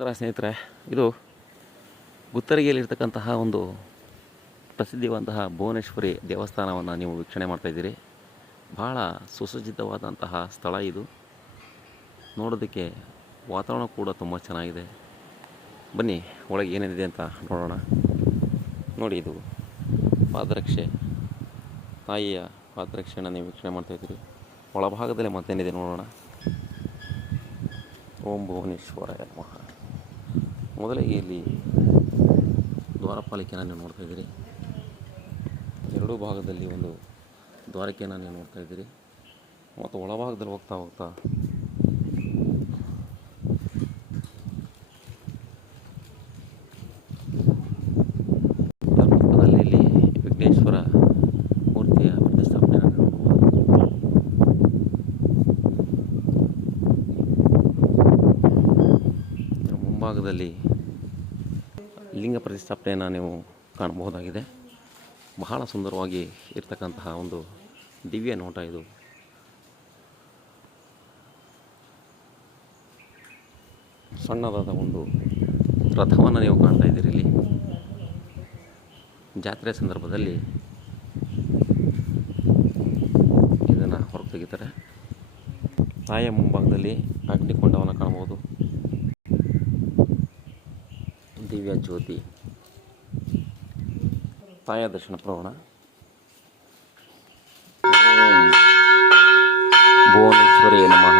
ನಮಸ್ಕಾರ ಸ್ನೇಹಿತರೆ, ಇದು ಗುತ್ತರಿಗೆಯಲ್ಲಿರ್ತಕ್ಕಂತಹ ಒಂದು ಪ್ರಸಿದ್ಧಿವಂತಹ ಭುವನೇಶ್ವರಿ ದೇವಸ್ಥಾನವನ್ನು ನೀವು ವೀಕ್ಷಣೆ ಮಾಡ್ತಾಯಿದ್ದೀರಿ. ಬಹಳ ಸುಸಜ್ಜಿತವಾದಂತಹ ಸ್ಥಳ ಇದು. ನೋಡೋದಕ್ಕೆ ವಾತಾವರಣ ಕೂಡ ತುಂಬ ಚೆನ್ನಾಗಿದೆ. ಬನ್ನಿ ಒಳಗೆ ಏನೇನಿದೆ ಅಂತ ನೋಡೋಣ. ನೋಡಿ, ಇದು ಪಾದರಕ್ಷೆ, ತಾಯಿಯ ಪಾದರಕ್ಷೆಯನ್ನು ನೀವು ವೀಕ್ಷಣೆ ಮಾಡ್ತಾಯಿದ್ದೀರಿ. ಒಳಭಾಗದಲ್ಲಿ ಮತ್ತೇನಿದೆ ನೋಡೋಣ. ಓಂ ಭುವನೇಶ್ವರಾಯ ನಮಃ. ಮೊದಲಿಗೆ ಇಲ್ಲಿ ದ್ವಾರಪಾಲಿಕೆಯನ್ನು ನೀವು ನೋಡ್ತಾ ಇದ್ದೀರಿ. ಎರಡೂ ಭಾಗದಲ್ಲಿ ಒಂದು ದ್ವಾರಕೆಯನ್ನು ನೀವು ನೋಡ್ತಾ ಇದ್ದೀರಿ. ಮತ್ತು ಒಳಭಾಗದಲ್ಲಿ ಹೋಗ್ತಾ ಪಕ್ಕದಲ್ಲಿ ಇಲ್ಲಿ ವಿಘ್ನೇಶ್ವರ ಮೂರ್ತಿಯ ಪ್ರತಿಷ್ಠಾಪನೆಯನ್ನು ನೋಡಬಹುದು. ಮುಂಭಾಗದಲ್ಲಿ ಲಿಂಗ ಪ್ರತಿಷ್ಠಾಪನೆಯನ್ನು ನೀವು ಕಾಣಬಹುದಾಗಿದೆ. ಬಹಳ ಸುಂದರವಾಗಿ ಇರ್ತಕ್ಕಂತಹ ಒಂದು ದಿವ್ಯ ನೋಟ ಇದು. ಸಣ್ಣದಾದ ಒಂದು ರಥವನ್ನು ನೀವು ಕಾಣ್ತಾ ಇದ್ದೀರಿ. ಇಲ್ಲಿ ಜಾತ್ರೆ ಸಂದರ್ಭದಲ್ಲಿ ಇದನ್ನು ಹೊರಗೆ ತೆಗಿತಾರೆ. ತಾಯಿಯ ಮುಂಭಾಗದಲ್ಲಿ ಅಗ್ನಿಕೊಂಡವನ್ನು ಕಾಣಬಹುದು. ದಿವ್ಯ ಜ್ಯೋತಿ, ತಾಯಿಯ ದರ್ಶನ ಪಡೆಯೋಣ. ಭುವನೇಶ್ವರಿ ನಮಃ.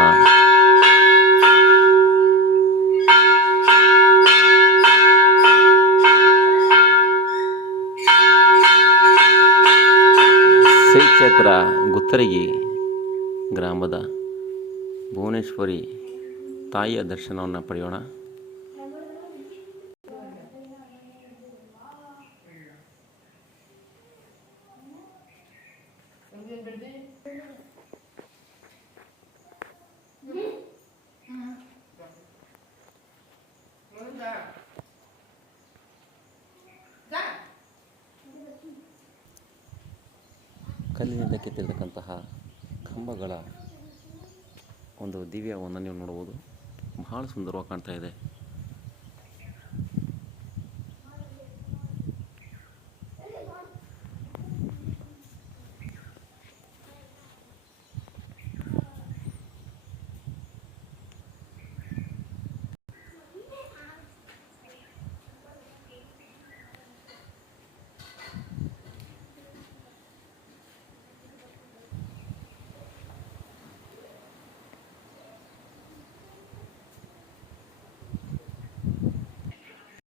ಶ್ರೀ ಕ್ಷೇತ್ರ ಗುತ್ತರಿಗಿ ಗ್ರಾಮದ ಭುವನೇಶ್ವರಿ ತಾಯಿಯ ದರ್ಶನವನ್ನು ಪಡೆಯೋಣ. ಕಲ್ಲಿನಿಂದ ಕೆತ್ತಿರ್ತಕ್ಕಂತಹ ಕಂಬಗಳ ಒಂದು ದಿವ್ಯವನ್ನು ನೀವು ನೋಡಬಹುದು. ಬಹಳ ಸುಂದರವಾಗಿ ಕಾಣ್ತಾ ಇದೆ.